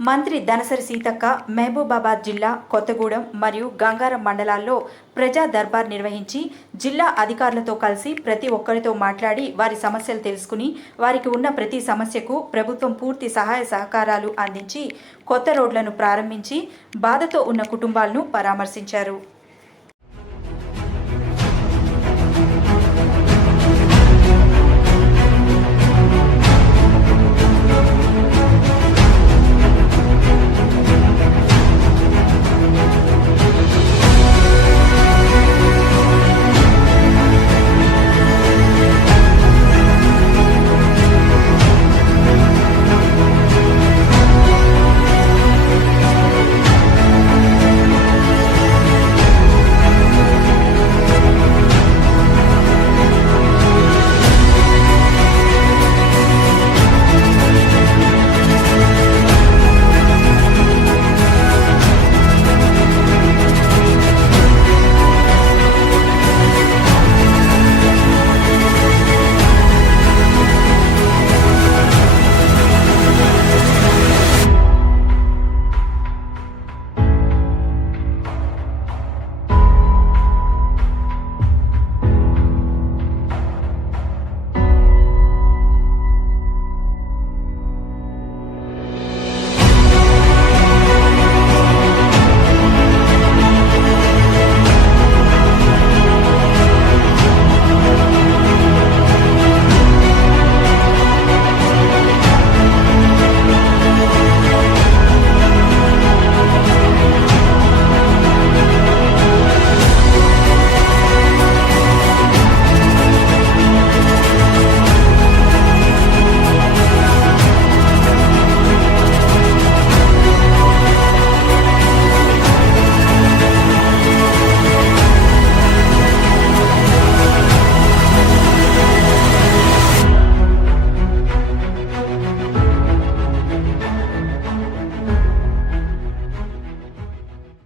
మంత్రి దనసరి సీతక్క మహబూబాబాద్ జిల్లా కొత్తగూడెం మరియు గంగారం మండలాల్లో ప్రజా దర్బార్ నిర్వహించి జిల్లా అధికారులతో కలిసి ప్రతి ఒక్కరితో మాట్లాడి వారి సమస్యలు తెలుసుకుని వారికి ఉన్న ప్రతి సమస్యకు ప్రభుత్వం పూర్తి సహాయ సహకారాలు అందించి కొత్త రోడ్లను ప్రారంభించి బాధతో ఉన్న కుటుంబాలను పరామర్శించారు.